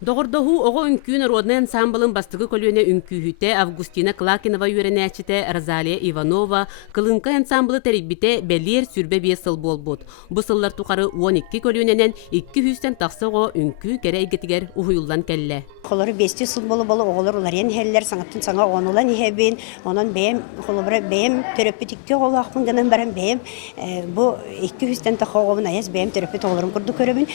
Доғырдаху оғы үнкүү народный ансамблын бастығы көлуіне үнкүүхіте Августина Клакинова үйренәчіте Розалия Иванова кылынка ансамблы тәриббіте бәлер сүрбе бес сыл болбуд. Бұ сыллар тұқары 12 көлуінен 200-тен тақсығы үнкүү кәрі әйгетігер ұхыйылдан кәлі. Қолары 500 сыл болу оғылар олар ен хәлілер саңаттың саңа онулан ехебін, онын бәйім, қолыбыра бәйім төрөппетікке қолу ақпын гынан баран бәйім, бұ 200-тен тақы оғын аяз бәйім төрөппет оғыларын күрді көрібін.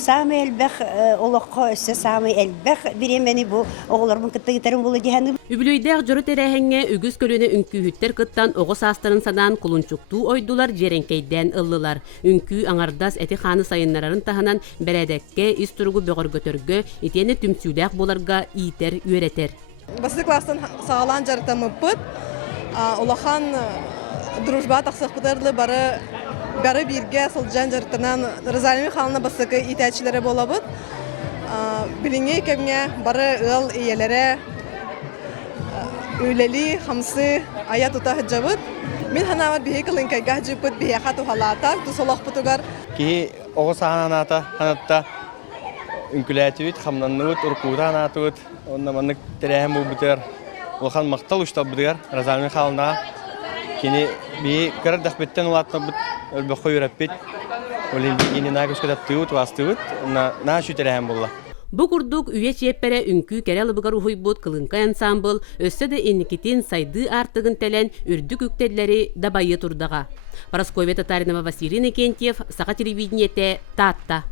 Самы әлбәқ олыққа өсі самы әлбәқ біремені бұ оғыларымын күтті гитарын болу дегені. Үбілөйдәқ жұры тәрәхәңе үгіз көліні үнкүүхіттер кыттан оғы састарын санан құлынчуқту ойдулар жеренкейден ыллылар. Үнкүү аңардас әті қаны сайынларын тахынан бәрәдәкке ис тұрғы бөғір götөргө етені түмсүләқ боларға ийтер үйретер. Басы кластан сағалан жарытамы бұд, олахан дружба тақсық бұдарлы бары бірге сылджан жарытынан Розалия Михайловна басықы итәчілері бола бұд. Біліңе кәмге бары ұл иелері үйлелі, хамсы, аят ұта ғыджабыд. Мен ханавар бейі кылынкайға жыпыд бейі қату халатар, тұсолақ бұтығар. Кейі оғы саған аната, ханатта үнкіләтіуіт, хамнаннуыт, ұрқуыта анатуыт, онна маннык тәрәхім бұл бұтығар. Олхан мақтал ұштал бұтығар, Розалия Михайловна. Кейі бейі көрір дақбеттен ұлатына бұт, өлбіққа үйрәппет. Олен бейгені на көскетап тұйуыт, вастыуыт, на шу тәрәхім болла. Бұ күрдік үйе чеппәрі үнкүү кәрәлі бұғар ұхойбуд кылынка ансамбыл, өсі де енікетін сайды артығын тәлән үрдік үктәдлері дабайы тұрдаға. Парасковия Татаринова, Василий Никентьев, Сақа телевидениете, Татта.